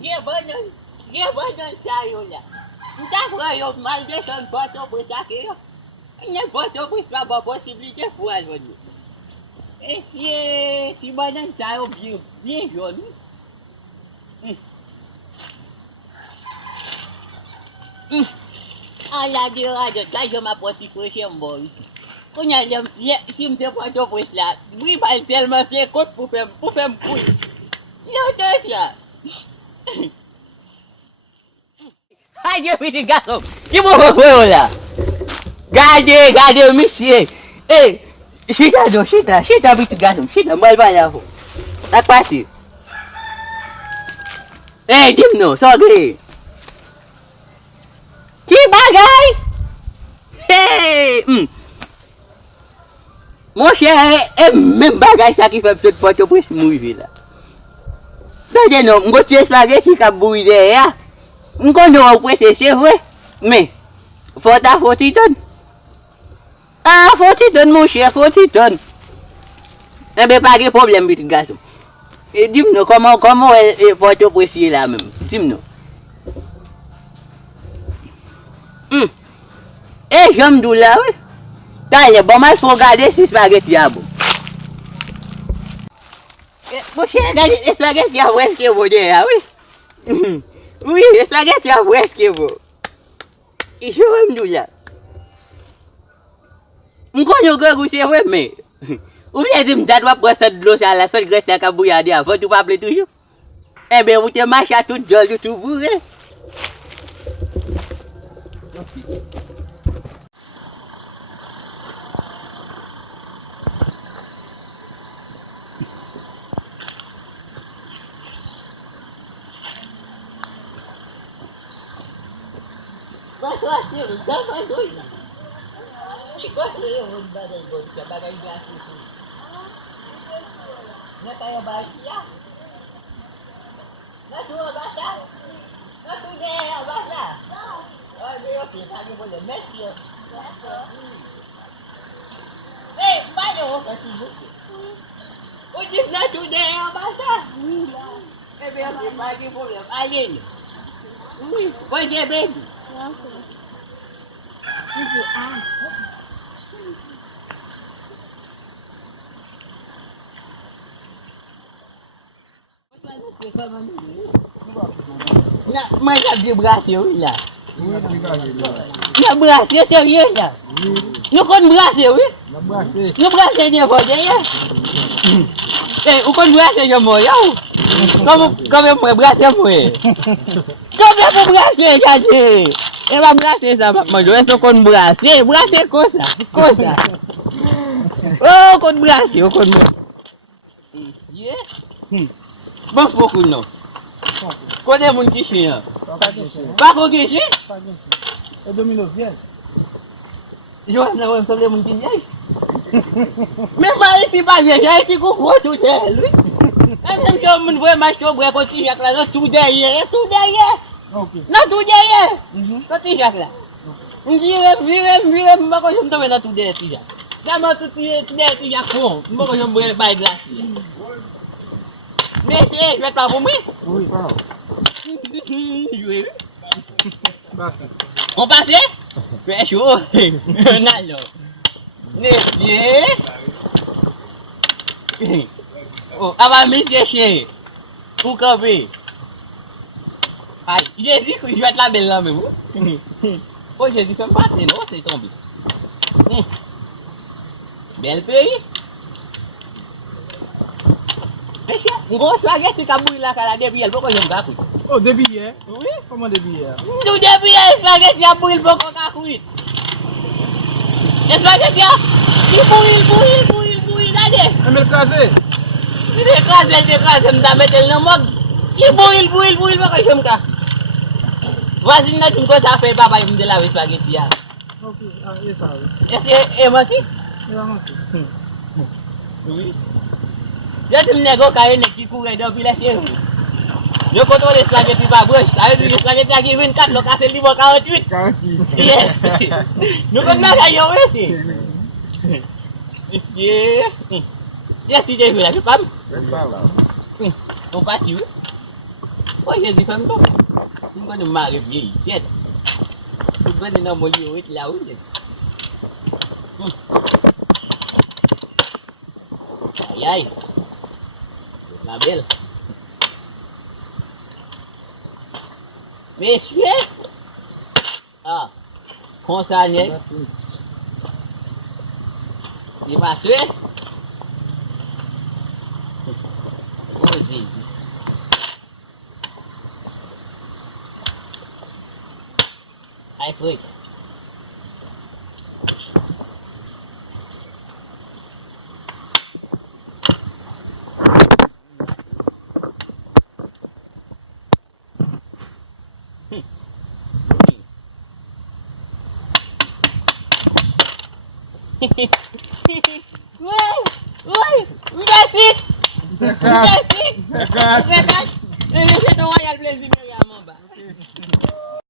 Dia banyak saya lah. Entah berapa mal dia kan foto besar. Ini foto besar berapa possibility buat baju. Si banyak saya bien joli. Dia ada saya mah posisi boy. Punya dia sim dia foto besar. Beri balsel masih kot pupem kui. Ya dah ya. Ayo pergi garam. Ibu bawa lah. Gade monsieur. Shita pergi garam. Shita mal banyak aku. Tak pasti. Dimno, sorry. Ki bagai. Mon cher, même bagai ça qui fait episode photo pour se mouiller là. D'ailleurs non, on tient spaghetti qui bouille derrière. On connaît au point c'est vrai. Mais faut 40 tonnes. 40 tonnes mon cher, 40 tonnes. Eh bien pas de problème petit garçon. Et dis-moi comment est votre précieux là même. Dis-moi. J'aime d'où là oui. D'ailleurs bon mal faut regarder si spaghetti à bon. Mon cher, regardez les spaghettis à presque vous derrière oui. Oui, les spaghettis à presque vous. Et j'aime d'où là. On connaît que c'est vrai mais. Ou bien si m'date pas prendre cette l'eau ça la seule graisse à cabouillarder avant tu pas appeler toujours. Eh bien vous te marchez à toute gueule tout bourré. Nak macam dia berhasil lah. Nak berhasil serius lah. Lu kon berhasil weh? Nak berhasil. Lu berhasil dia apa dia ya? Ukon berhasil je mo ya. Kamu berhasil mo eh. Kamu berhasil saja. Emang berhasil sama majuan so kon berhasil kosa. Oh kon berhasil kon. Ye. Bang kuno. Quando é muito difícil. Vai com que sim? É dominou, viu? Eu não vou fazer muito dinheiro. Mesmo aí se vai viajar, esse cocô tudo é, Luiz. É mesmo que eu não vou mais sobre a cotinha, claro, tudo aí. Não, tudo aí. Cotinha, claro. Vira, uma coisa também não tudo é, já. Já mas tudo é, já com. Uma coisa não vai glace. Nesse, vai para comer? Oui, pas. On passe? Fait chaud. Non. Nesse. Oh, avant de me sécher. Pour camper. Aïe, j'ai dit que je vais être la belle là même. Oh, j'ai dit que je vais me passer, non? C'est tombé. Belle pays. Gros spaghetti qui a bouilli là, quand depuis elle, pourquoi j'aime pas couper? Oh, depuis hier? Oui. Comment depuis hier? Tout depuis hier, spaghetti a bouilli, pourquoi qu'à couper? Les spaghetti, il bouillit, regardez. Elle m'a écrasé. Il écrase, je me mettre le mode. Il bouillit, pourquoi j'aime pas? Voici là, tu me ça fait papa, il me dit la spaghetti. Ok, c'est ça, oui. Est-ce que c'est C'est oui. Je te dis que qui courait depuis la série. Je contrôle les spaghettis par brèche. Ça veut dire que les spaghettis qui 24, le café libre 48. 48. Yes. Nous connaissons la aussi. Yes, si j'ai vu là, je parle. C'est ça, là. On passe, oui. Ôi giờ gì phải không? Không có được mà cái gì chết. Không biết nó mua nhiều ít lâu gì. Ai, là biết. Biết biết. À, không sao nhỉ? Đi mà biết. Ôi gì? Ai phơi? Uy, udah sih. Udah sih. Udah kan? Ini saya doang yang plezi.